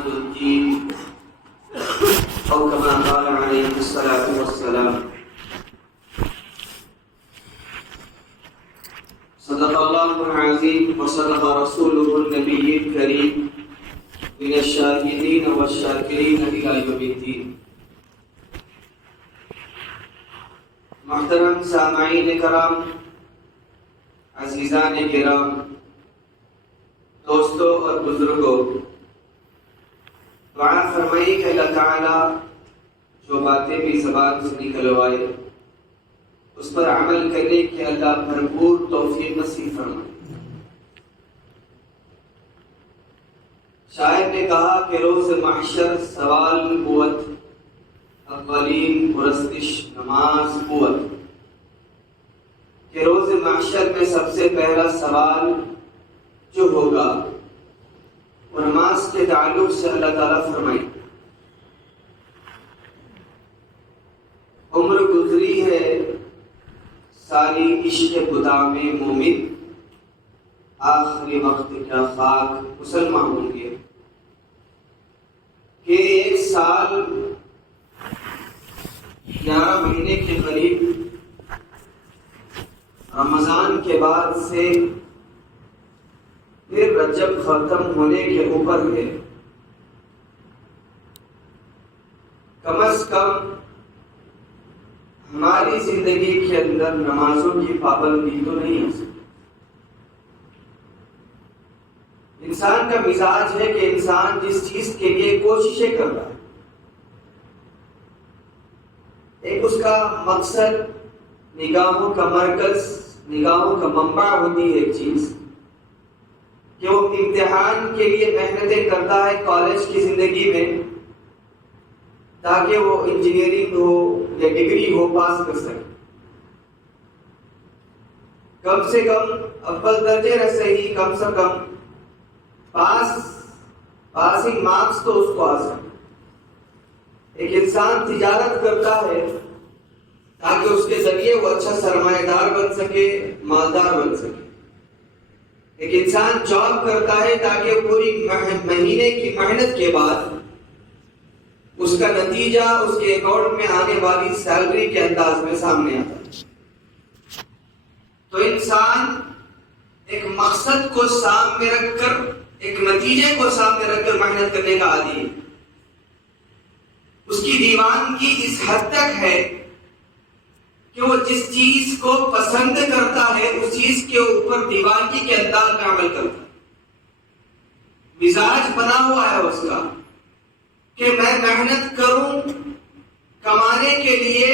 عماد الدين أو كما قال عليه الصلاة والسلام. صدق الله العظيم وصدق رسوله النبي الكريم من الشاهدين والشاكرين إلى يوم الدين. محترم سامعین کرام، عزیزان کرام، دوستوں اور بزرگوں، دعا فرمائیے کہ اللہ تعالیٰ جو باتیں بھی زبان سے نکلوائے اس پر عمل کرنے کی اللہ بھرپور توفیق نصیب فرمائے. شاعر نے کہا کہ روز محشر سوال قوت، اولین پرستش نماز قوت، کہ روز محشر میں سب سے پہلا سوال جو ہوگا وہ نماز کے تعلق سے اللہ تعالیٰ فرمائے. عمر گزری ہے ساری عشق خدا میں مومن، آخری وقت کیا خاک مسلمان ہوں گے. کہ ایک سال 11 مہینے کے قریب رمضان کے بعد سے پھر رجب ختم ہونے کے اوپر ہے. کم از کم ہماری زندگی کے اندر نمازوں کی پابندی تو نہیں ہو سکتی. انسان کا مزاج ہے کہ انسان جس چیز کے لیے کوششیں کر رہا ہے، ایک اس کا مقصد، نگاہوں کا مرکز، نگاہوں کا منبع ہوتی ہے ایک چیز، کہ وہ امتحان کے لیے محنتیں کرتا ہے کالج کی زندگی میں تاکہ وہ انجینئرنگ ہو یا ڈگری ہو پاس کر سکے. کم سے کم اول درجے نہ صحیح، کم سے کم پاسنگ مارکس تو اس کو آ سکے. ایک انسان تجارت کرتا ہے تاکہ اس کے ذریعے وہ اچھا سرمایہ دار بن سکے، مالدار بن سکے. ایک انسان جاب کرتا ہے تاکہ پوری مہینے کی محنت کے بعد اس کا نتیجہ اس کے اکاؤنٹ میں آنے والی سیلری کے انداز میں سامنے آتا ہے. تو انسان ایک مقصد کو سامنے رکھ کر، ایک نتیجے کو سامنے رکھ کر محنت کرنے کا عادی ہے. اس کی دیوانگی اس حد تک ہے کہ وہ جس چیز کو پسند کرتا ہے اس چیز کے اوپر دیوانگی کے انداز میں عمل کرتا ہے. مزاج بنا ہوا ہے اس کا کہ میں محنت کروں کمانے کے لیے،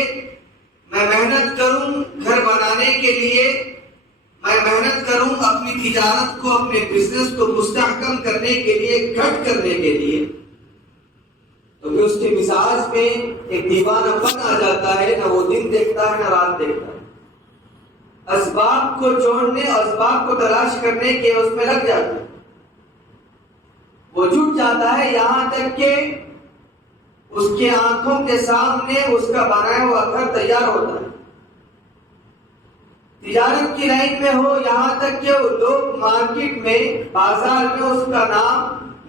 میں محنت کروں گھر بنانے کے لیے، میں محنت کروں اپنی تجارت کو، اپنے بزنس کو مستحکم کرنے کے لیے، گھٹ کرنے کے لیے. تو پھر اس کے مزاج میں ایک دیوانہ پن آ جاتا ہے، نہ وہ دن دیکھتا ہے نہ رات دیکھتا ہے. اسباب کو جوڑنے، اسباب کو تلاش کرنے کے اس میں لگ جاتا ہے. وہ جٹ جاتا ہے یہاں تک کہ اس کے آنکھوں کے سامنے اس کا بنایا ہوا گھر تیار ہوتا ہے. تجارت کی لائن میں ہو، یہاں تک کہ لوگ مارکیٹ میں، بازار میں اس کا نام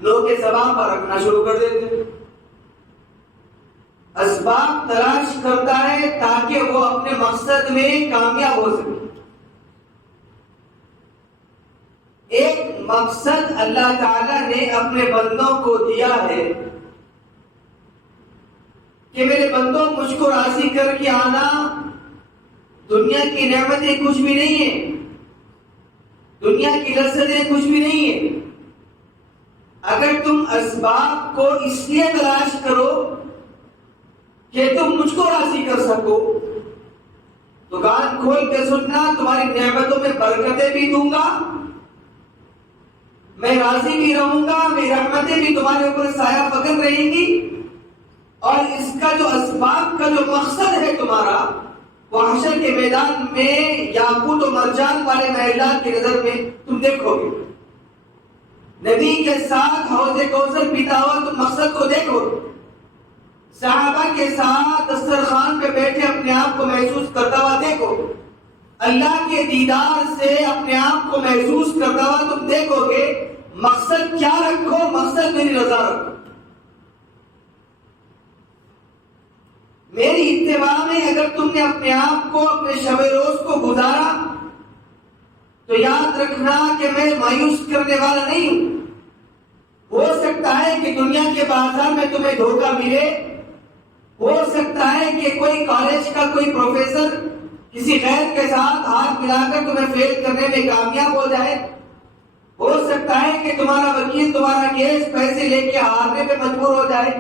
لوگ کے زبان پر رکھنا شروع کر دیتے ہیں. اسباب تلاش کرتا ہے تاکہ وہ اپنے مقصد میں کامیاب ہو سکے. ایک مقصد اللہ تعالیٰ نے اپنے بندوں کو دیا ہے کہ میرے بندوں مجھ کو راضی کر کے آنا. دنیا کی نعمتیں کچھ بھی نہیں ہیں، دنیا کی لذتیں کچھ بھی نہیں ہیں. اگر تم اسباب کو اس لیے تلاش کرو کہ تم مجھ کو راضی کر سکو تو کان کھول کے سننا، تمہاری نعمتوں میں برکتیں بھی دوں گا، میں راضی بھی رہوں گا، میری رحمتیں بھی تمہارے اوپر سایہ فکن رہیں گی. اور اس کا جو اسباب کا جو مقصد ہے تمہارا، وہ حشر کے میدان میں یاقوت و مرجان والے محلات کی نظر میں تم دیکھو گے. نبی کے ساتھ حوض کوثر پیتا ہوا تم مقصد کو دیکھو. صحابہ کے ساتھ دسترخوان پہ بیٹھے اپنے آپ کو محسوس کرتا ہوا دیکھو. اللہ کے دیدار سے اپنے آپ کو محسوس کرتا ہوا تم دیکھو گے. مقصد کیا رکھو؟ مقصد میری رضا رکھو. میری اتباع میں اگر تم نے اپنے آپ کو، اپنے شب روز کو گزارا تو یاد رکھنا کہ میں مایوس کرنے والا نہیں ہوں۔ ہو سکتا ہے کہ دنیا کے بازار میں تمہیں دھوکہ ملے، ہو سکتا ہے کہ کوئی کالج کا کوئی پروفیسر کسی غیر کے ساتھ ہاتھ ملا کر تمہیں فیل کرنے میں کامیاب ہو جائے، ہو سکتا ہے کہ تمہارا وکیل تمہارا کیس پیسے لے کے ہارنے پہ مجبور ہو جائے،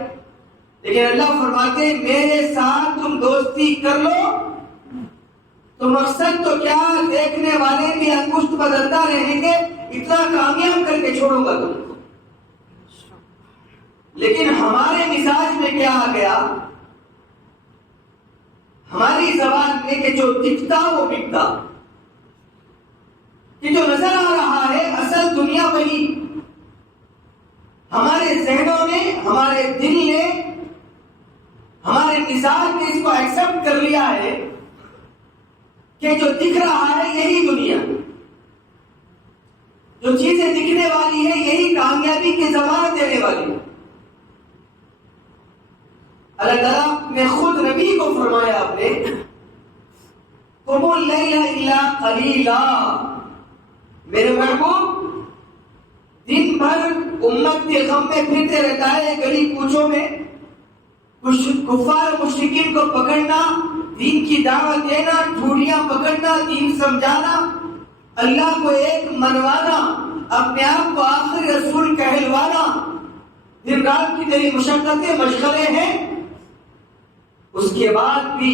لیکن اللہ فرماتے ہیں میرے ساتھ تم دوستی کر لو تو مقصد تو کیا، دیکھنے والے بھی انگشت بدلتا رہیں گے، اتنا کامیاب کر کے چھوڑوں گا تم کو۔ لیکن ہمارے مزاج میں کیا آ گیا، ہماری زبان میں کہ جو دکھتا وہ بکتا، کہ جو نظر آ رہا ہے اصل دنیا وہی۔ ہمارے ذہنوں نے، ہمارے دل نے، ہمارے مزاج نے اس کو ایکسپٹ کر لیا ہے کہ جو دکھ رہا ہے یہی دنیا، جو چیزیں دکھنے والی ہے یہی کامیابی کی ضمانت دینے والی ہے۔ اللہ تعالیٰ نے خود نبی کو فرمایا اپنے، قُمُ اللَّيْلَ إِلَّا قَلِيلًا، میرے محبوب دن بھر امت کے غم میں پھرتے رہتا ہے، گلی کوچوں میں کفار مشرکین کو پکڑنا، دین کی دعوت دینا، ٹھوڑیاں پکڑنا، دین سمجھانا، اللہ کو ایک منوانا، اپنے آپ کو آخری رسول کہلوانا، دن رات کی تیری مشقتیں مشغلے ہیں، اس کے بعد بھی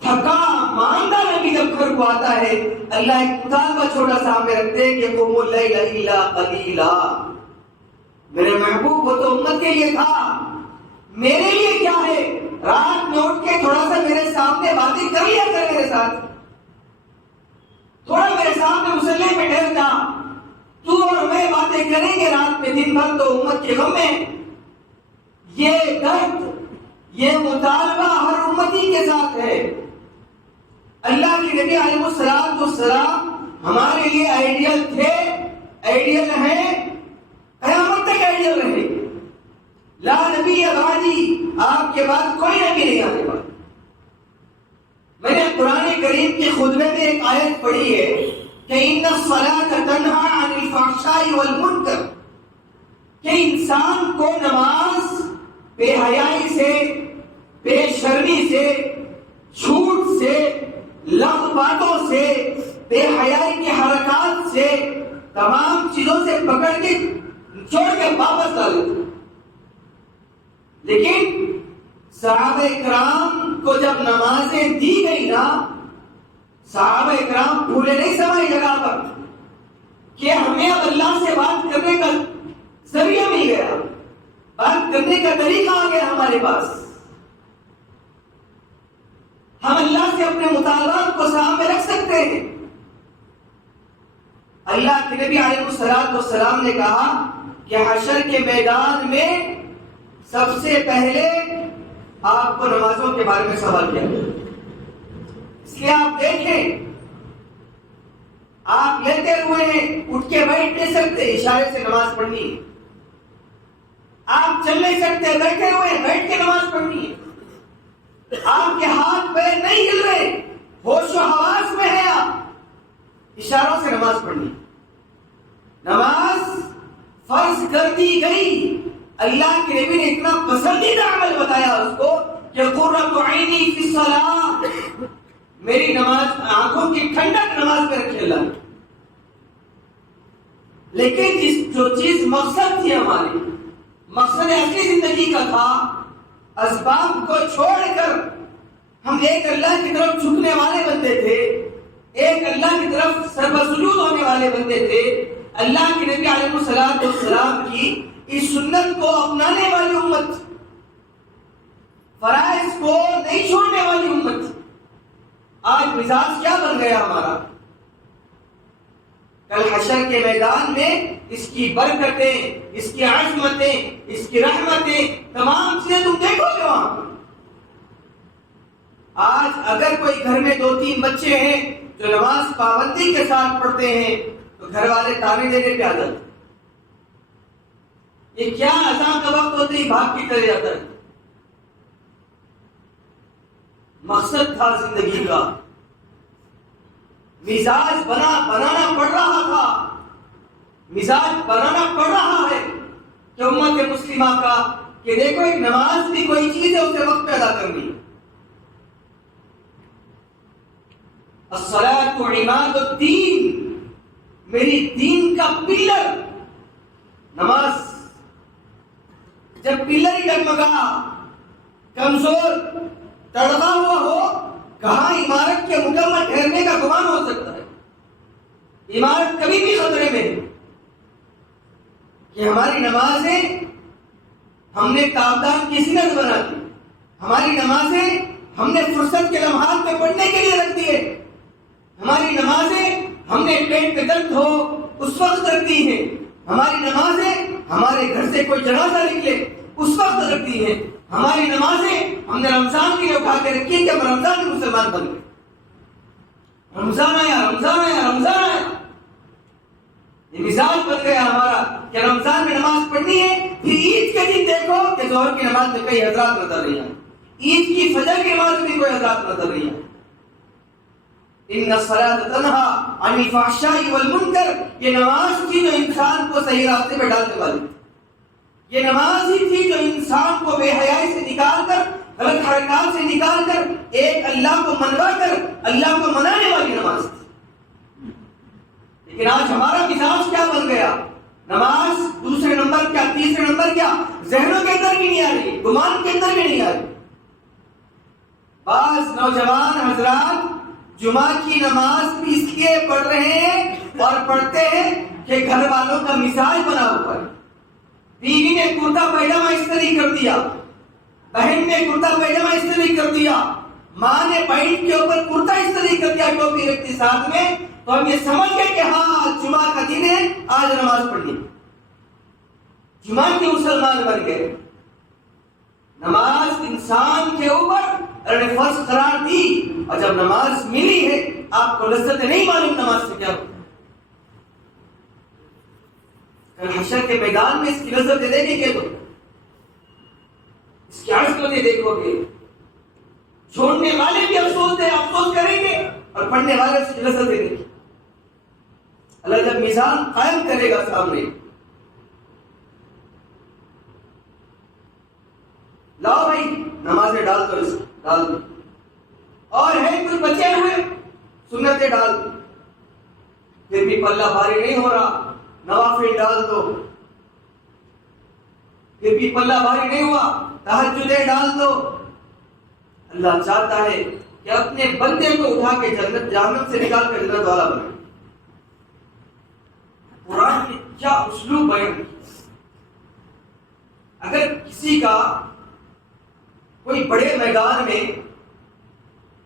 تھکا ماندہ نبی جب گھر کو آتا ہے، اللہ ایک مطالبہ چھوٹا سا ہمیں رکھتے ہیں کہ قُمُ اللَّيْلَ إِلَّا قَلِيلًا، میرے محبوب وہ تو امت کے لیے تھا، میرے لیے کیا ہے، رات میں اٹھ کے تھوڑا سا میرے سامنے باتیں کر لیا کر، میرے ساتھ تھوڑا میرے سامنے مصلی میں ٹھہر جا، تو اور میں باتیں کریں گے رات میں، دن بھر تو امت کے غم میں۔ یہ درد، یہ مطالبہ ہر امتی کے ساتھ ہے۔ اللہ کے نبی علیہ السلام ہمارے لیے آئیڈیل تھے، آئیڈیل ہیں، قیامت تک آئیڈیل رہے۔ لا نبی بعدی، آپ کے بعد کوئی نبی نہیں آنے والا۔ میں نے قرآن کریم کے خطبے میں ایک آیت پڑھی ہے کہ ان الصلاۃ تنہی عن الفحشاء والمنکر، کہ انسان کو نماز بے حیائی سے، بے شرمی سے، جھوٹ سے، لغو باتوں سے، بے حیائی کی حرکات سے، تمام چیزوں سے پکڑ کے چھوڑ کے واپس ڈال دیتے۔ لیکن صحابہ کرام کو جب نمازیں دی گئی نا، صحابہ کرام بھولے نہیں سمجھ جگہ پر کہ ہمیں اب اللہ سے بات کرنے کا ذریعہ مل گیا، بات کرنے کا طریقہ آ گیا ہمارے پاس، ہم اللہ سے اپنے مطالبات کو سامنے رکھ سکتے ہیں۔ اللہ کے نبی علیہ السلام نے کہا کہ حشر کے میدان میں سب سے پہلے آپ کو نمازوں کے بارے میں سوال کیا گیا، اس لیے آپ دیکھیں، آپ لیتے ہوئے ہیں، اٹھ کے بیٹھ نہیں سکتے، اشارے سے نماز پڑھنی ہے، آپ چل نہیں سکتے، بیٹھے ہوئے بیٹھ کے نماز پڑھنی ہے، آپ کے ہاتھ پیر نہیں ہل رہے، ہوش و حواس میں ہے آپ، اشاروں سے نماز پڑھنی ہے۔ نماز فرض کر دی گئی، اللہ کے نبی نے اتنا پسندیدہ عمل بتایا اس کو کہ قرۃ عینی فی الصلاۃ، میری نماز، آنکھوں کی ٹھنڈک نماز میں رکھے اللہ۔ لیکن جو چیز مقصد تھی ہماری، مقصد اصلی زندگی کا تھا، اسباب کو چھوڑ کر ہم ایک اللہ کی طرف جھکنے والے بندے تھے، ایک اللہ کی طرف سربسجود ہونے والے بندے تھے، اللہ کے نبی علیہ السلام کی اس سنت کو اپنانے والی امت، فرائض کو نہیں چھوڑنے والی امت۔ آج مزاج کیا بن گیا ہمارا؟ کل حشر کے میدان میں اس کی برکتیں، اس کی عظمتیں، اس کی رحمتیں، تمام چیزیں تم دیکھو گے وہاں۔ آج اگر کوئی گھر میں 2-3 بچے ہیں جو نماز پابندی کے ساتھ پڑھتے ہیں تو گھر والے تانے دینے پہ آ جاتے، یہ کیا اذان کا وقت ہوتے ہی بھاگ کے چلے جاتا ہے، مقصد تھا زندگی کا، مزاج بنانا پڑ رہا تھا، مزاج بنانا پڑ رہا ہے کہ امت مسلمہ کا کہ دیکھو ایک نماز بھی کوئی چیز ہے، اسے وقت پہ ادا کرنی۔ الصلاۃ عماد الدین، میری دین کا پلر نماز۔ جب پلر ہی ڈگمگا، کمزور، تڑپا ہوا ہو، کہاں عمارت کے مکمل ٹھہرنے کا گمان ہو سکتا ہے؟ عمارت کبھی بھی خطرے میں ہے کہ ہماری نمازیں ہم نے تابدان کی زینت بنا دی، ہماری نمازیں ہم نے فرصت کے لمحات میں پڑھنے کے لیے رکھ دیے، ہماری نمازیں ہم نے پیٹ میں درد ہو اس وقت رکھ دی ہیں، ہماری نمازیں ہمارے گھر سے کوئی جنازہ نکلے اس وقت رکھ دی ہیں، ہماری نمازیں ہم نے رمضان کے لیے اٹھا کے رکھی کہ ہم رمضان کے مسلمان بن گئے، رمضان آیا رمضان آیا رمضان آیا، یہ مزاج بن گیا ہمارا کہ رمضان میں نماز پڑھنی ہے۔ پھر عید کے دن دیکھو کہ ظہر کی نماز میں کئی حضرات نظر نہیں آئے، عید کی فجر کی نماز میں بھی کوئی حضرات نظر نہیں آئے۔ ان الصلاۃ تنہا عن الفحشاء والمنکر، یہ نماز تھی جو انسان کو صحیح راستے پہ ڈالنے والی، یہ نماز ہی تھی جو انسان کو بے حیائی سے نکال کر، غلط حرکات سے نکال کر، ایک اللہ کو منوا کر اللہ کو منانے والی نماز تھی۔ لیکن آج ہمارا مزاج کیا بن گیا؟ نماز دوسرے نمبر کیا، تیسرے نمبر کیا، ذہنوں کے اندر بھی نہیں آ رہی، گمان کے اندر بھی نہیں آ رہی۔ بعض نوجوان حضرات جمعہ کی نماز بھی اس لیے پڑھ رہے ہیں اور پڑھتے ہیں کہ گھر والوں کا مزاج بنا ہوا ہے، بیوی نے کرتا پیجامہ استری کر دیا، بہن نے کرتا پیجامہ استری کر دیا، ماں نے پینٹ کے اوپر کرتا استری کر دیا، ٹوپی رکھتی ساتھ میں، تو ہم یہ سمجھ گئے کہ ہاں جمعہ کا دن ہے، آج نماز پڑھنی، جمعہ کے مسلمان بن گئے۔ نماز انسان کے اوپر فرض قرار دی، اور جب نماز ملی ہے آپ کو لذت نہیں معلوم نماز سے کیا ہوتا ہے۔ کل حشر کے میدان میں اس کی لذت دیکھیں گے تو اس کی عظمتیں دیکھو گے، چھوڑنے والے بھی افسوس کریں گے اور پڑھنے والے اس کی لذت دیکھیں گے۔ اللہ جب میزان قائم کرے گا سامنے، لاؤ بھائی نمازیں ڈال دو، اس ڈال دو، اور ہے کچھ بچے ہوئے سنتیں ڈال دو، پھر بھی پلہ بھاری نہیں ہو رہا، نوافل ڈال دو، پھر بھی پلہ بھاری نہیں ہوا، تہجدیں ڈال دو۔ اللہ چاہتا ہے کہ اپنے بندے کو اٹھا کے جنت جہنم سے نکال کر جنت والا بنے۔ قرآن نے کیا اسلوب بیان کیا۔ اگر کسی کا کوئی بڑے میدان میں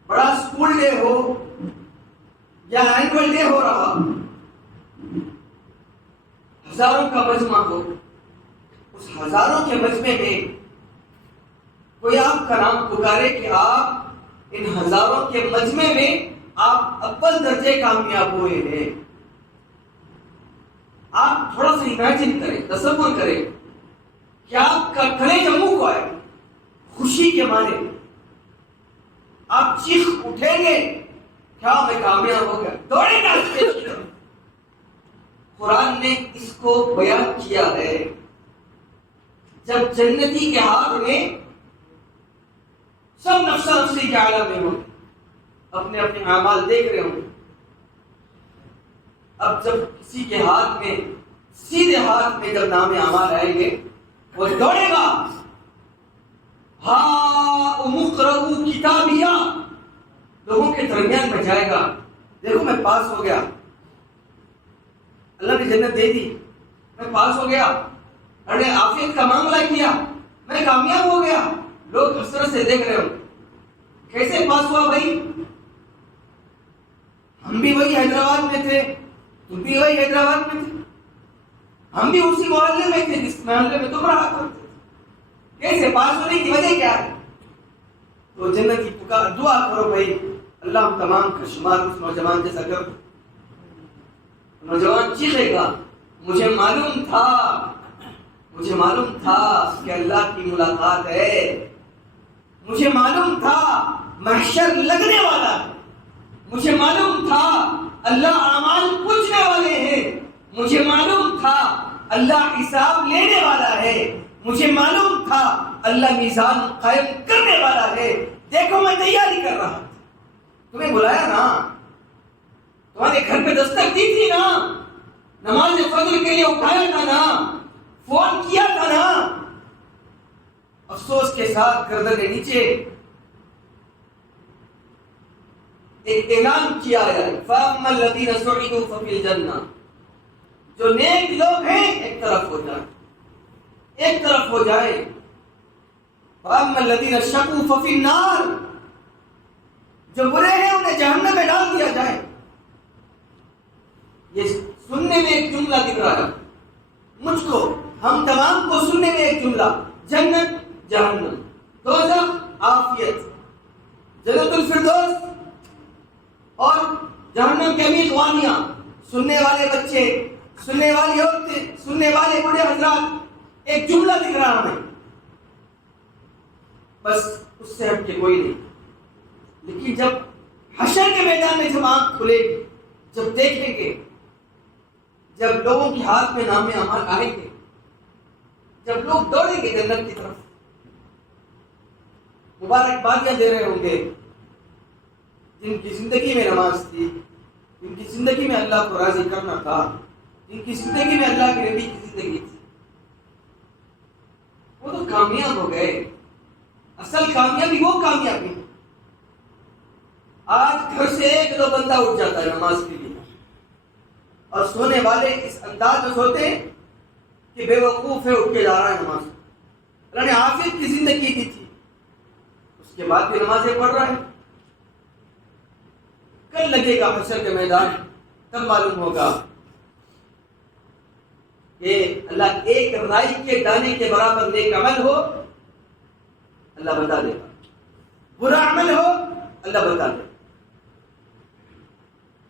بڑا اسکول ڈے ہو یا اینول ڈے ہو رہا، ہزاروں کا مجمع ہو، اس ہزاروں کے مجمع میں کوئی آپ کا نام پکارے کہ آپ ان ہزاروں کے مجمع میں آپ اول درجے کامیاب ہوئے ہیں، آپ تھوڑا سا امیجن کریں، تصور کریں کہ آپ کا کلیجہ منہ کو آئے خوشی کے معنی، آپ چیخ اٹھیں گے کیا میں کامیاب ہو گیا، دوڑیں گے اسٹیج کی طرف۔ قرآن نے اس کو بیان کیا ہے، جب جنتی کے ہاتھ میں سب نفسہ نفسی کے عالم میں ہوں، اپنے اپنے اعمال دیکھ رہے ہوں، اب جب کسی کے ہاتھ میں سیدھے ہاتھ میں جب نام اعمال آئیں گے وہ دوڑے گا، ہاں اقرؤ کتابیہ، لوگوں کے درمیان میں جائے گا، دیکھو میں پاس ہو گیا، اللہ نے جنت دے دی، میں پاس ہو گیا، اللہ نے عافیت کا معاملہ کیا، میں کامیاب ہو گیا، لوگ حسرت سے دیکھ رہے ہو کیسے پاس ہوا بھائی، ہم بھی وہی حیدرآباد میں تھے، تم بھی وہی حیدرآباد میں تھے، ہم بھی اسی محلے میں تھے جس محلے میں تم رہا کرتے تھے، کیسے پاس ہونے کی وجہ کیا ہے؟ تو جنت کی پکار دعا کرو بھائی، اللہ ہم تمام کا شمار اس نوجوان جیسا کر۔ نوجوان چیخے گا مجھے معلوم تھا کہ اللہ کی ملاقات ہے، مجھے معلوم تھا محشر لگنے والا ہے. مجھے معلوم تھا اللہ اعمال پوچھنے والے ہیں. مجھے معلوم تھا اللہ حساب لینے والا ہے. مجھے معلوم تھا اللہ میزان قائم کرنے والا ہے. دیکھو میں تیاری کر رہا تھا. تمہیں بلایا نا, تمہارے گھر پہ دستک دی تھی نا, نماز فجر کے لیے اٹھایا تھا نا, فون کیا تھا نا. افسوس کے ساتھ گردن نیچے ایک اعلان کیا ہے, فَأَمَّا الَّذِينَ سُعِدُوا فَفِي الْجَنَّةِ, جو نیک لوگ ہیں ایک طرف ہو جائیں, ایک طرف ہو جائے. فَأَمَّا الَّذِينَ شَقُوا فَفِي النَّارِ, جو برے ہیں انہیں جہنم میں ڈال دیا جائے. یہ سننے میں ایک جملہ دکھ رہا ہے مجھ کو, ہم تمام کو سننے میں ایک جملہ, جنت جہنم, دوزخ عافیت, جنت الفردوس اور جہنم کے میخوانیاں. سننے والے بچے, سننے والی عورتیں, سننے والے بوڑھے حضرات, ایک جملہ دکھ رہا ہمیں, بس اس سے ہم کے کوئی نہیں. لیکن جب حشر کے میدان میں جب آنکھ کھلے گی, جب دیکھیں گے, جب لوگوں کے ہاتھ میں نام اعمال آئیں گے, جب لوگ دوڑیں گے جنت کی طرف, مبارکبادیاں دے رہے ہوں گے جن کی زندگی میں نماز تھی, جن کی زندگی میں اللہ کو راضی کرنا تھا, جن کی زندگی میں اللہ کے نبی کی زندگی تھی, وہ تو کامیاب ہو گئے. اصل کامیابی وہ کامیابی. آج گھر سے ایک دو بندہ اٹھ جاتا ہے نماز کے لیے, اور سونے والے اس انداز میں سوتے ہیں کہ بے وقوف ہے, اٹھ کے جا رہا ہے نماز. اللہ نے عافیت کی زندگی دی تھی, اس کے بعد بھی نمازیں پڑھ رہا ہے. کل لگے گا حشر کے میدان, تب معلوم ہوگا کہ اللہ ایک رائی کے دانے کے برابر نیک عمل ہو اللہ بتا دے گا, برا عمل ہو اللہ بتا دے گا.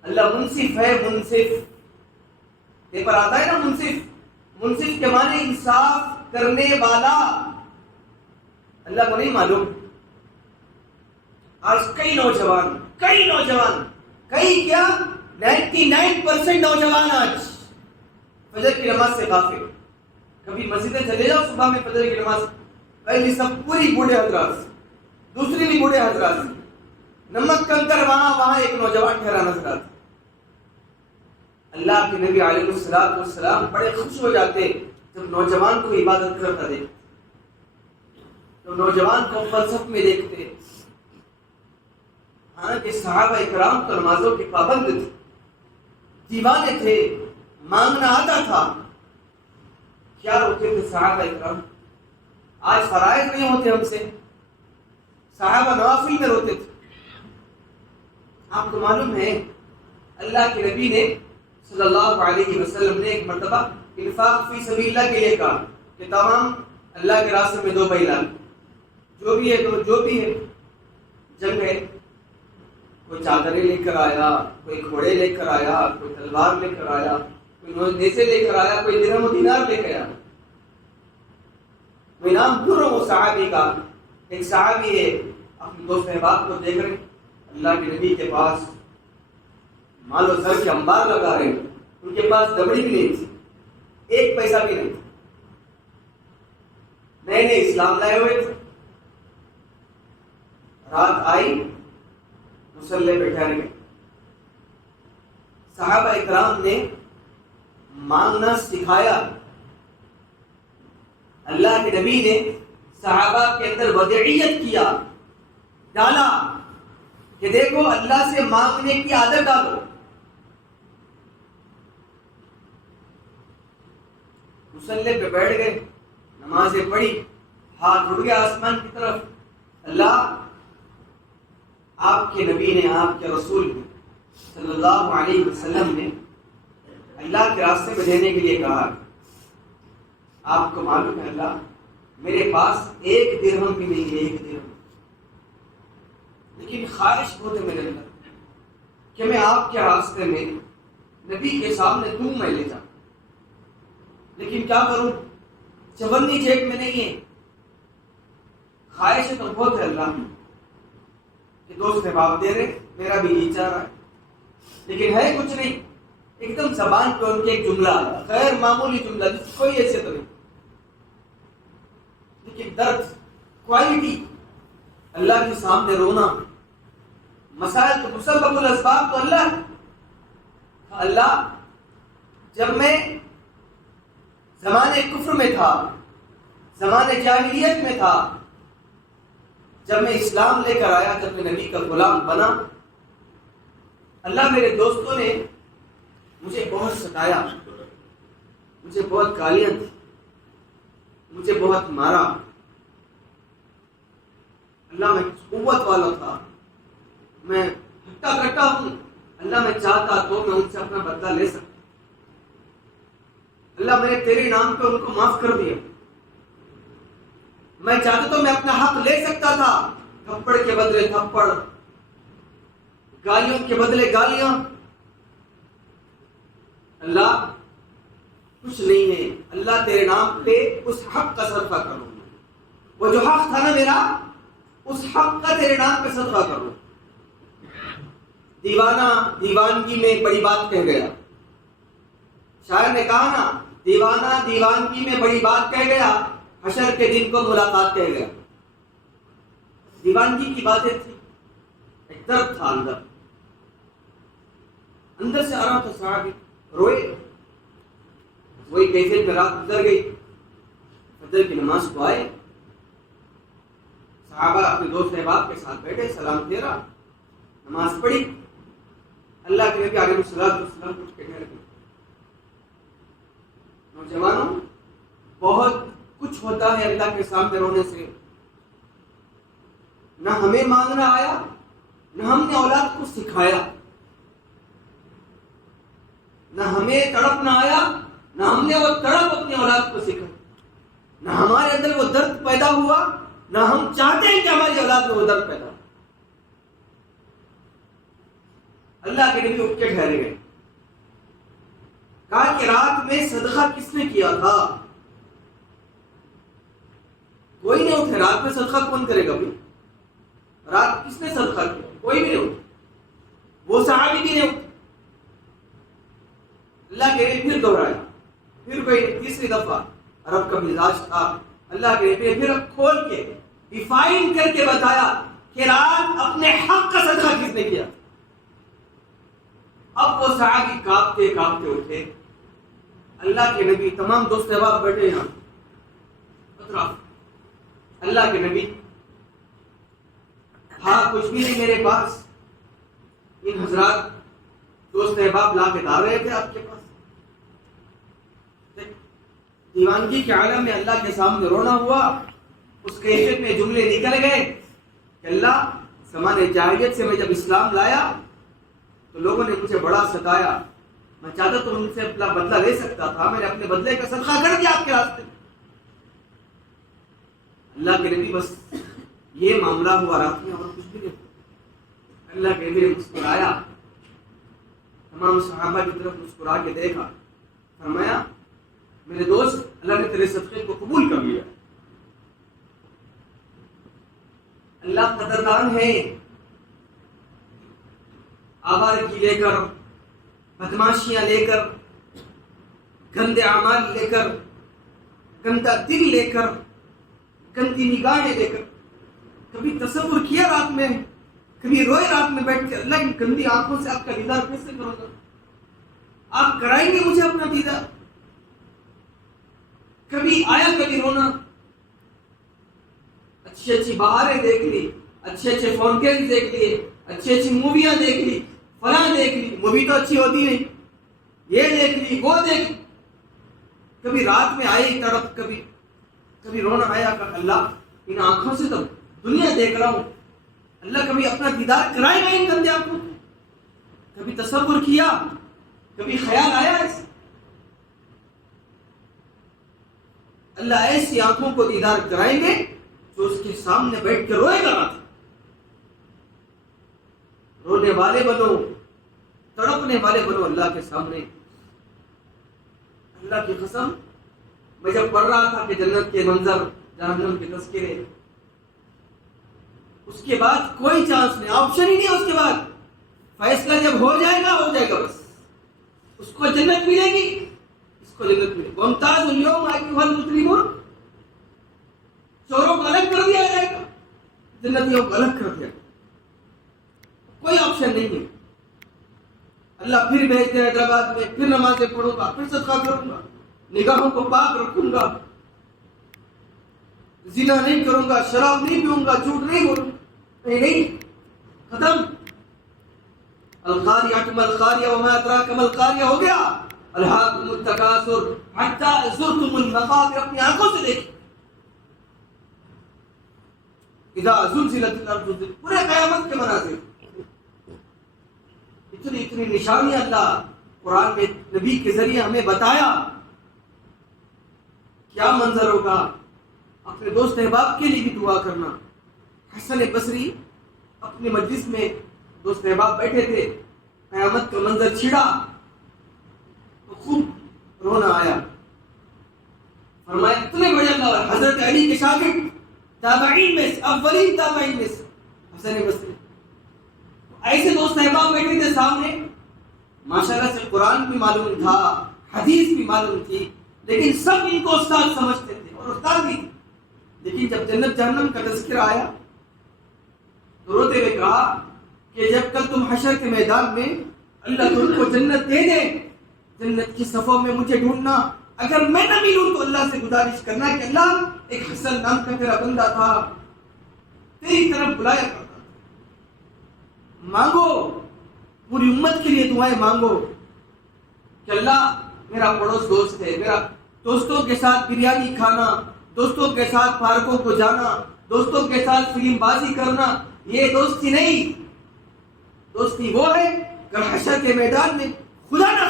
اللہ منصف ہے, منصف. پیپر آتا ہے نا منصف, منصف کے معنی انصاف کرنے والا. اللہ کو نہیں معلوم. آج کئی نوجوان کئی کیا 99% نوجوان آج فجر کی نماز سے غافل. کبھی مسجدیں چلے جاؤ صبح میں فجر کی نماز, پہلی سب پوری بوڑھے حضرات, دوسری بھی بوڑھے حضرات, نمک کنکر وہاں ایک نوجوان ٹھہرا نظر آتا. اللہ کے نبی علیہ السلام بڑے خوش ہو جاتے جب نوجوان کو عبادت کرتا دیکھتے, تو نوجوان کو فلسفے میں دیکھتے. حالانکہ صحابہ اکرام تو نمازوں کے پابند تھے, دیوانے تھے, مانگنا آتا تھا. کیا روتے تھے صحابہ اکرام؟ آج فرائض نہیں ہوتے ہم سے, صحابہ نوافل میں روتے تھے. آپ کو معلوم ہے اللہ کے نبی نے صلی اللہ علیہ وسلم نے ایک مرتبہ انفاق فی سبیل اللہ کے لیے کہا کہ تمام اللہ کے راستے میں 2 بیلان جو بھی ہے, جنگ ہے, کوئی چادریں لے کر آیا, کوئی گھوڑے لے کر آیا, کوئی تلوار لے کر آیا, کوئی نیزے لے کر آیا, کوئی درہم و دینار لے کر آیا. میں نام بھول رہا ہوں صحابی کا. ایک صحابی ہے اپنے دوست احباب کو دیکھ رہے اللہ کے نبی کے پاس مال و زر کے انبار لگا رہے ہیں, ان کے پاس دبڑی بھی نہیں تھی, ایک پیسہ بھی نہیں تھا, نئے اسلام لائے ہوئے تھے. رات آئی, مصلی پہ ٹھہر گئے. صحابہ اکرام نے مانگنا سکھایا. اللہ کے نبی نے صحابہ کے اندر ودیعیت کیا, ڈالا کہ دیکھو اللہ سے مانگنے کی عادت ڈالو. مصلی پہ بیٹھ گئے, نمازیں پڑھی, ہاتھ اٹھ گیا آسمان کی طرف. اللہ, آپ کے نبی نے, آپ کے رسول صلی اللہ علیہ وسلم نے اللہ کے راستے میں دینے کے لیے کہا. آپ کو معلوم ہے اللہ میرے پاس 1 درہم بھی نہیں ہے, 1 درہم, لیکن خواہش بہت ہے میرے اندر کہ میں آپ کے راستے میں نبی کے سامنے دوں, میں لے جاؤں. لیکن کیا کروں, چونی جیب میں نہیں ہے. خواہش تو بہت ہے اللہ, کہ دوست احباب دے رہے، میرا بھی جی چاہ رہا ہے، لیکن ہے کچھ نہیں، ایک دم زبان پہ ان کے ایک جملہ غیر معمولی جملہ جس کی کوئی حیثیت نہیں، لیکن درد، کوالٹی، اللہ کے سامنے رونا، مسائل تو مسبب الاسباب تو اللہ ہے۔ اللہ جب میں زمانے کفر میں تھا، زمانے جاہلیت میں تھا، جب میں اسلام لے کر آیا، جب میں نبی کا غلام بنا، اللہ میرے دوستوں نے مجھے بہت ستایا، مجھے بہت گالیاں دی، مجھے بہت مارا۔ اللہ میں قوت والا تھا، میں ہٹا کٹا ہوں، اللہ میں چاہتا تو میں ان سے اپنا بدلہ لے سکتا، اللہ میں نے تیرے نام پہ ان کو معاف کر دیا، میں چاہتا تو میں اپنا حق لے سکتا تھا، تھپڑ کے بدلے تھپڑ، گالیوں کے بدلے گالیاں۔ اللہ کچھ نہیں ہے، اللہ تیرے نام پہ اس حق کا صدقہ کروں، وہ جو حق تھا نا میرا، اس حق کا تیرے نام پہ صدقہ کروں۔ دیوانہ دیوانگی میں بڑی بات کہہ گیا، شاعر نے کہا نا، دیوانہ دیوانگی میں بڑی بات کہہ گیا، حشر کے دن کو ملاقات کہہ گیا۔ دیوانگی کی باتیں تھی، ایک درد تھا اندر سے آ رہا تھا، صحابی روئے، وہی کیفیت میں رات گزر گئی، فجر کی نماز کو آئے، صحابہ اپنے دوست احباب کے ساتھ بیٹھے، سلام پھیرا، نماز پڑھی، اللہ کے نبی علیہ الصلوۃ والسلام اٹھ کے کہنے لگے، نوجوانوں بہت کچھ ہوتا ہے اللہ کے سامنے رونے سے، نہ ہمیں مانگنا آیا، نہ ہم نے اولاد کو سکھایا، نہ ہمیں تڑپنا آیا، نہ ہم نے وہ تڑپ اپنی اولاد کو سکھائی، نہ ہمارے اندر وہ درد پیدا ہوا، نہ ہم چاہتے ہیں کہ ہماری اولاد میں وہ درد پیدا ہو۔ اللہ کے نبی اٹھ کے ٹھہرے گئے، کہا کہ رات میں صدقہ کس نے کیا تھا؟ کوئی نہیں اٹھے، رات میں صدقہ کون کرے گا بھائی؟ رات کس نے صدقہ کیا؟ کوئی بھی نہیں اٹھے، وہ صحابی بھی نہیں اٹھے۔ اللہ کے نبی پھر دوہرایا، پھر کوئی تیسری دفعہ، عرب کا مزاج تھا، اللہ کے نبی پھر کھول کے ڈیفائن کر کے بتایا کہ رات اپنے حق کا صدقہ کس نے کیا۔ اب وہ صحابی کانپتے کانپتے اٹھے، اللہ کے نبی، تمام دوست احباب بیٹھے یہاں اطراف، اللہ کے نبی، ہاں کچھ بھی نہیں میرے پاس، ان حضرات دوست احباب لا کے ڈال رہے تھے آپ کے پاس۔ دیوانگی کے عالم میں اللہ کے سامنے رونا ہوا، اس کیفیت میں جملے نکل گئے کہ اللہ، زمانے جاہلیت سے میں جب اسلام لایا تو لوگوں نے مجھے بڑا ستایا، میں چاہتا تو ان سے اپنا بدلہ لے سکتا تھا، میں نے اپنے بدلے کا صدقہ کر دیا آپ کے راستے۔ اللہ کے نبی بس یہ معاملہ ہوا رات میں، اور کچھ بھی نہیں۔ اللہ کے نبی نے مسکرایا، تمام صحابہ کی طرف مسکرا کے دیکھا، فرمایا میرے دوست، اللہ نے تیرے صدقے کو قبول کر لیا، اللہ قدردان ہے۔ آوارگی لے کر، بدماشیاں لے کر، گندے اعمال لے کر، گندا دل لے کر، گندی نگاہیں لے کر، کبھی تصور کیا رات میں، کبھی روئے رات میں بیٹھ کے، اللہ کی گندی آنکھوں سے آپ کا دیدار کیسے کرو گا؟ آپ کرائیں گے مجھے اپنا دیدار؟ کبھی آیا کبھی رونا، اچھی اچھی بہاریں دیکھ لی، اچھے اچھے فاؤنٹین دیکھ لیے، اچھی اچھی موویاں دیکھ لی، فلاں دیکھ لی، مووی تو اچھی ہوتی نہیں، یہ دیکھ لی، وہ دیکھ لی، کبھی رات میں آئی تڑپ، کبھی رونا آیا کہ اللہ ان آنکھوں سے تو دنیا دیکھ رہا ہوں، اللہ کبھی اپنا دیدار کرائے گا ان گندے آنکھوں؟ کبھی تصور کیا، کبھی خیال آیا ایسے؟ اللہ ایسی آنکھوں کو دیدار کرائیں گے جو اس کے سامنے بیٹھ کے روئے گا رات۔ رونے والے بنو، تڑپنے والے بنو اللہ کے سامنے۔ اللہ کی قسم، میں جب پڑھ رہا تھا کہ جنت کے منظر، جہنم کے تذکرے، اس کے بعد کوئی چانس نہیں، آپشن ہی نہیں ہے۔ اس کے بعد فیصلہ جب ہو جائے گا بس، اس کو جنت ملے گی، اس کو جنت ملے گی۔ وَامْتَازُوا الْيَوْمَ أَيُّهَا الْمُجْرِمُونَ، چوروں کو الگ کر دیا جائے گا، جنتیوں کو الگ کر دیا گا، کوئی آپشن نہیں ہے۔ اللہ پھر بھیجتے ہیں حیدرآباد میں، پھر نمازیں پڑھوں گا، پھر صدقہ کروں گا، نگاہوں کو پاک رکھوں گا، زنا نہیں کروں گا، شراب نہیں پیوں گا، جھوٹ نہیں بولوں گا، نہیں، ختم۔ القاریہ ما القاریہ وما ادراک ما القاریہ ہو گیا۔ الہاکم التکاثر حتی زرتم المقابر، اپنی آنکھوں سے دیکھیں۔ اذا زلزلت الارض زلزالها، پورے قیامت کے مناظر، اتنی نشانیاں اللہ قرآن میں نبی کے ذریعے ہمیں بتایا۔ کیا منظر ہوگا؟ اپنے دوست احباب کے لیے بھی دعا کرنا۔ حسن بصری اپنے مجلس میں دوست احباب بیٹھے تھے، قیامت کا منظر چھڑا تو خوب رونا آیا۔ فرمایا اتنے بڑے اللہ، اور حضرت علی کے شاگرد تابعین میں سے، اولین تابعین میں سے حسن بصری، ایسے دوست احباب بیٹھے تھے سامنے، ماشاءاللہ سے قرآن بھی معلوم تھا، حدیث بھی معلوم تھی، لیکن سب ان کو استاد سمجھتے تھے اور استاد بھی تھے۔ لیکن جب جنت جہنم کا تذکرہ آیا تو روتے ہوئے کہا کہ جب کل تم حشر کے میدان میں اللہ تم کو جنت دے دے، جنت کی صفوں میں مجھے ڈھونڈنا، اگر میں نہ ملوں تو اللہ سے گزارش کرنا کہ اللہ ایک حسن نام کا تیرا بندہ تھا، تیری طرف بلایا کرتا تھا، مانگو، پوری امت کے لیے دعائیں مانگو کہ اللہ میرا پڑوس دوست ہے، میرا دوستوں کے ساتھ بریانی کھانا، دوستوں کے ساتھ پارکوں کو جانا، دوستوں کے ساتھ فلم بازی کرنا، یہ دوستی نہیں۔ دوستی وہ ہے کہ حشر کے میدان میں خدا نہ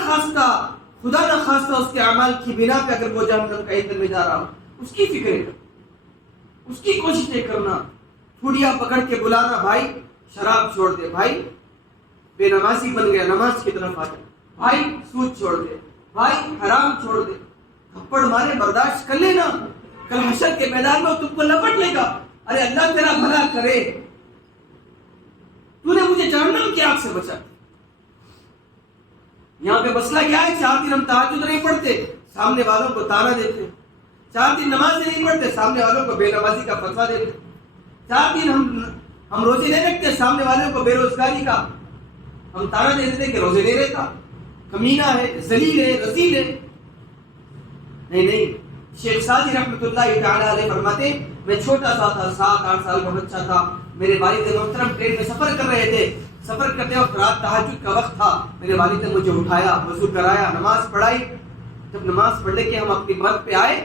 خواستہ اس کے اعمال کی بنا پہ اگر وہ جہنم کا ایندھن میں جا رہا ہو، اس کی فکریں کرنا، اس کی کوششیں کرنا، ٹھوڑیاں پکڑ کے بلانا، بھائی شراب چھوڑ دے، بھائی بے نمازی بن گیا نماز کی طرف آ جا، بھائی سود چھوڑ دے، بھائی حرام چھوڑ دے، تھپڑ مارے برداشت کر لینا، کل حشر کے میدان میں تم کو لپٹ لے گا، ارے اللہ تیرا بھلا کرے، تو نے مجھے جہنم کی آگ سے بچا۔ یہاں پہ مسئلہ کیا ہے؟ 4 دن ہم تہجد نہیں پڑھتے، سامنے والوں کو تانا دیتے، 4 دن نماز نہیں پڑھتے، سامنے والوں کو بے نمازی کا فتویٰ دیتے، 4 دن ہم روزے نہیں رکھتے، سامنے والوں کو بے روزگاری کا ہم تانا دے دیتے کہ روزے نہیں رہتا، کمینہ ہے، ذلیل ہے، رذیل ہے۔ نہیں، شیخ سعدی رحمۃ اللہ تعالی علیہ فرماتے میں چھوٹا سا تھا، 7-8 سال کا بچہ تھا، میرے والد محترم ٹرین میں سفر کر رہے تھے، سفر کرتے وقت رات تہجد کا وقت تھا، میرے والد نے مجھے اٹھایا، وضو کرایا، نماز پڑھائی۔ جب نماز پڑھنے کے ہم اپنی مرد پہ آئے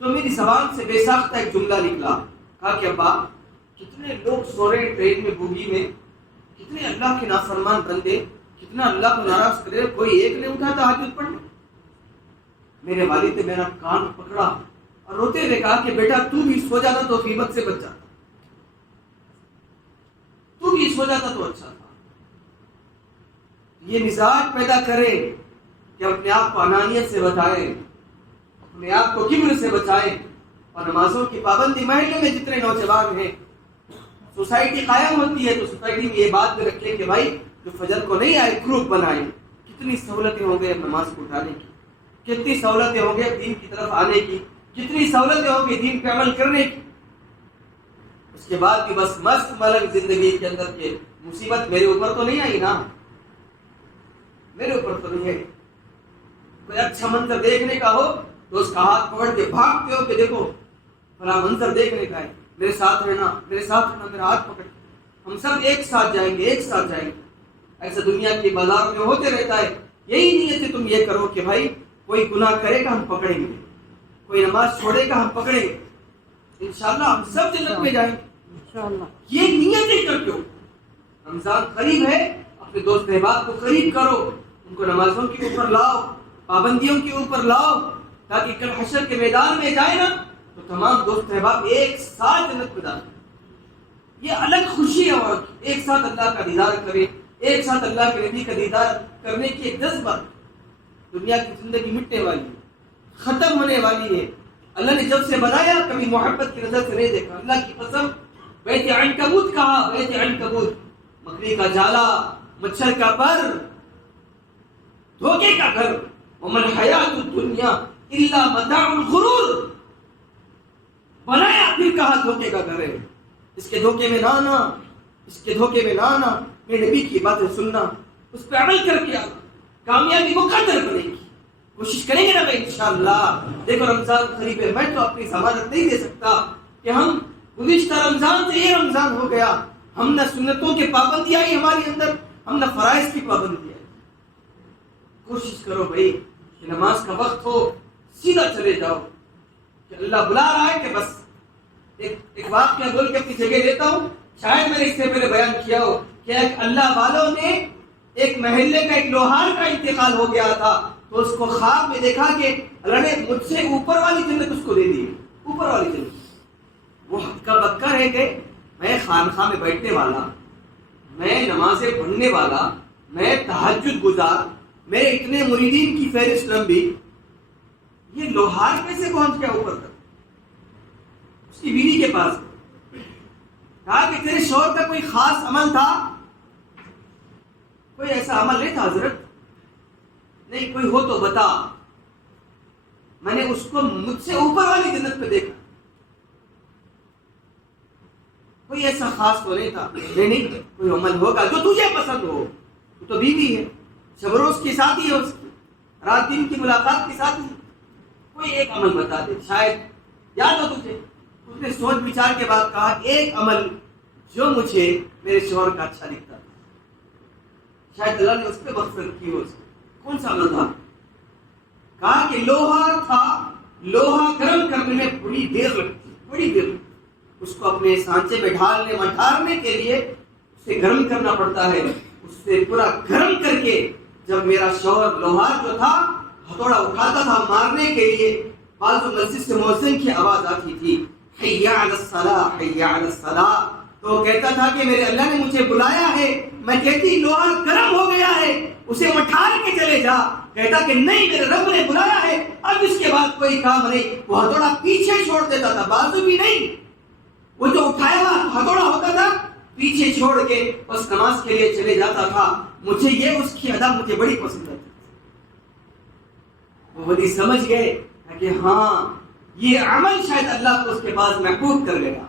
تو میری زبان سے بے ساختہ ایک جملہ نکلا، کہا کہ ابا کتنے لوگ سو رہے ٹرین میں، بوگی میں، کتنے اللہ کے نافرمان بندے، کتنا اللہ کو ناراض کرے، کوئی ایک نہیں اٹھا تہجد پڑھنے۔ میرے والد نے میرا کان پکڑا اور روتے ہوئے کہا کہ بیٹا تو بھی سو جاتا تو غیبت سے بچ جاتا، تو بھی سو جاتا تو اچھا تھا۔ یہ مزاج پیدا کرے کہ اپنے آپ کو انانیت سے بچائے، اپنے آپ کو کبر سے بچائے، اور نمازوں کی پابندی، محلوں میں جتنے نوجوان ہیں، سوسائٹی قائم ہوتی ہے تو سوسائٹی میں یہ بات بھی رکھے کہ بھائی جو فجر کو نہیں آئے گروپ بنائے، کتنی سہولتیں ہوں گے نماز کو اٹھانے کی، کتنی سہولتیں ہوں گے دین کی طرف آنے کی، کتنی سہولتیں ہوں گی دین پہ عمل کرنے کی۔ اس کے بعد بھی بس مست ملنگ زندگی کے اندر کے مصیبت میرے اوپر تو نہیں آئی نا، میرے اوپر تو نہیں آئی۔ کوئی اچھا منظر دیکھنے کا ہو تو اس کا ہاتھ پکڑ کے بھاگتے ہو کہ دیکھو فلاں منظر دیکھنے کا ہے، میرے ساتھ رہنا، میرا ہاتھ پکڑ، ہم سب ایک ساتھ جائیں گے، ایک ساتھ جائیں گے۔ ایسا دنیا کی بازار میں ہوتے رہتا ہے، یہی نیت ہے تم یہ کرو کہ بھائی کوئی گناہ کرے گا ہم پکڑیں گے، کوئی نماز چھوڑے گا ہم پکڑیں گے، انشاءاللہ ہم سب جنت میں جائیں گے، یہ نیت ہی کر کے ہو۔ رمضان قریب ہے، اپنے دوست احباب کو قریب کرو، ان کو نمازوں کے اوپر لاؤ، پابندیوں کے اوپر لاؤ، تاکہ کل حشر کے میدان میں جائے نا تو تمام دوست احباب ایک ساتھ جنت میں داخل، یہ الگ خوشی ہے، اور ایک ساتھ اللہ کا دیدار کرے، ایک ساتھ اللہ کے نبی کا دیدار کرنے کی ایک جذبہ۔ دنیا کی زندگی مٹنے والی ہے، ختم ہونے والی ہے، اللہ نے جب سے بنایا کبھی محبت کی نظر سے نہیں دیکھا، اللہ کی قسم بیت عنکبوت کہا، بیت عنکبوت، مکڑی کا جالا، مچھر کا پر، دھوکے کا گھر. وَمَا الْحَيَاةُ الدُّنْيَا إِلَّا مَتَاعُ الْغُرُورِ. بنایا پھر کہا دھوکے کا گھر ہے. اس کے دھوکے میں نہ آنا، اس کے دھوکے میں نہ آنا. میرے نبی کی باتیں سننا، اس پہ عمل کر کے آنا، کامیابی مقدر بنے گی. کوشش کریں گے نا بھائی انشاءاللہ. دیکھو رمضان قریب ہے، میں تو اپنی ضمانت نہیں دے سکتا کہ ہم گزشتہ رمضان سے یہ رمضان ہو گیا، ہم نہ سنتوں کے پابندی آئی ہمارے اندر، ہم نہ فرائض کی پابندی آئی. کوشش کرو بھائی کہ نماز کا وقت ہو سیدھا چلے جاؤ، کہ اللہ بلا رہا ہے کہ بس. ایک واقعہ بول کے اپنی جگہ لیتا ہوں، شاید میں نے اس سے پہلے بیان کیا ہو کہ ایک اللہ والوں نے ایک محلے کا ایک لوہار کا انتقال ہو گیا تھا، تو اس کو خواب میں دیکھا کہ اللہ نے مجھ سے اوپر والی جنت اس کو دے دی، اوپر والی جنت. وہ ہکا بکا رہ گئے. میں خانقاہ میں بیٹھنے والا، میں نمازیں پڑھنے والا، میں تہجد گزار، میرے اتنے مریدین کی فہرست لمبی، یہ لوہار کیسے پہنچ گیا اوپر تک؟ اس کی بیوی کے پاس کہا کہ تیرے شوہر کا کوئی خاص عمل تھا؟ کوئی ایسا عمل نہیں تھا حضرت. نہیں، کوئی ہو تو بتا. میں نے اس کو مجھ سے اوپر والی جنت پہ دیکھا، کوئی ایسا خاص تو نہیں تھا. نہیں، کوئی عمل ہوگا جو تجھے پسند ہو، تو بیوی ہے، شب روز کی ساتھی ہے، اس کی رات دن کی ملاقات کی ساتھی. کوئی ایک عمل بتا دے، شاید یاد ہو تجھے. اس نے سوچ بچار کے بعد کہا ایک عمل جو مجھے میرے شوہر کا اچھا دکھتا تھا، شاید اللہ نے اس پہ مغفرت کی ہو. کون سا عمل تھا؟ کہا کہ لوہا تھا، لوہا گرم کرنے میں بڑی دیر لگتی، بڑی دیر. اس کو اپنے سانچے میں ڈھالنے مٹھارنے کے لیے اسے گرم کرنا پڑتا ہے. اس سے پورا گرم کر کے جب میرا شوہر لوہار جو تھا ہتھوڑا اٹھاتا تھا مارنے کے لیے، بازو مسجد سے مؤذن کی آواز آتی تھی، حی علی الصلاۃ، حی علی الصلاۃ. تو وہ کہتا تھا کہ میرے اللہ نے مجھے بلایا ہے. میں کہتی لوہار گرم ہو گیا ہے، اسے مٹھار کے چلے جا. کہتا کہ نہیں، میرے رب نے بلایا ہے. اب اس کے بعد کوئی کام نہیں. وہ ہتھوڑا پیچھے چھوڑ دیتا تھا، بازو بھی نہیں، وہ جو اٹھایا ہوا ہتھوڑا ہوتا تھا پیچھے چھوڑ کے اس نماز کے لیے چلے جاتا تھا. مجھے یہ اس کی ادا مجھے بڑی پسند آتی. وہ بڑی سمجھ گئے کہ ہاں یہ عمل شاید اللہ کو اس کے پاس محبوب کر لے گا.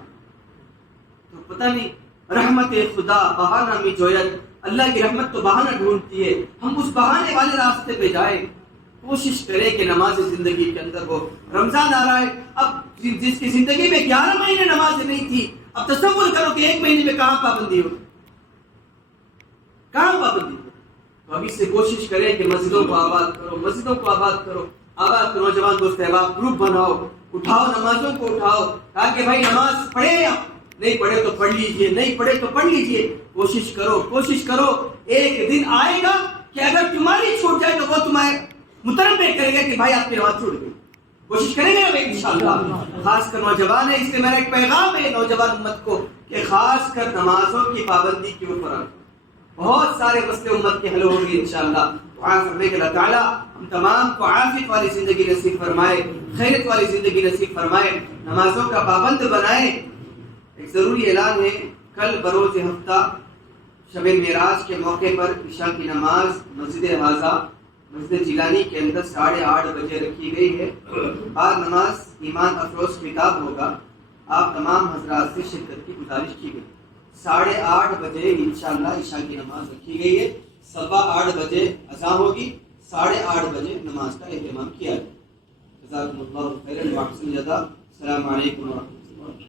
تو پتہ نہیں، رحمت خدا بہانہ میں جویت، اللہ کی رحمت تو بہانہ ڈھونڈتی ہے. ہم اس بہانے والے راستے پہ جائیں. کوشش کریں کہ نماز زندگی کے اندر ہو. رمضان آ رہا ہے، اب جس کی زندگی میں 11 مہینے نماز نہیں تھی، اب تصور کرو کہ 1 مہینے میں کہاں پابندی ہو، کہاں پابندی ہو. تو ابھی سے کوشش کریں کہ مسجدوں کو آباد کرو، مسجدوں کو آباد کرو، آباد کرو. نوجوان دوست احباب گروپ بناؤ، اٹھاؤ نمازوں کو اٹھاؤ، تاکہ بھائی نماز پڑھے یا نہیں پڑھے تو پڑھ لیجئے، نہیں پڑھے تو پڑھ لیجئے. کوشش کرو، کوشش کرو. ایک دن آئے گا کہ اگر تمہاری چھوٹ جائے تو وہ تمہیں متنبع کرے گا کہ بھائی آپ کی نماز چھوٹ گئی. کوشش کریں گے نا انشاءاللہ. خاص کر نوجوان ہے، اس لیے میرا ایک پیغام ہے نوجوان امت کو کہ خاص کر نمازوں کی پابندی کے اوپر بہت سارے مسئلے امت کے حل ہوں گے انشاءاللہ. دعا کرنے کہ اللہ تعالیٰ ہم تمام کو عافیت والی زندگی نصیب فرمائے، خیرت والی زندگی نصیب فرمائے، نمازوں کا پابند بنائے. ایک ضروری اعلان ہے، کل بروز ہفتہ شب معراج کے موقع پر عشاء کی نماز مسجد حاضہ مسجد جیلانی کے اندر 8:30 بجے رکھی گئی ہے. بعد نماز ایمان افروز خطاب ہوگا. آپ تمام حضرات سے شرکت کی گزارش کی گئی. 8:30 بجے انشاءاللہ عشاء کی نماز رکھی گئی ہے. 8:15 بجے اذان ہوگی، 8:30 بجے نماز کا اہتمام کیا جائے. جزاکم اللہ خیرا واحسن الجزاء. السلام علیکم ورحمۃ اللہ.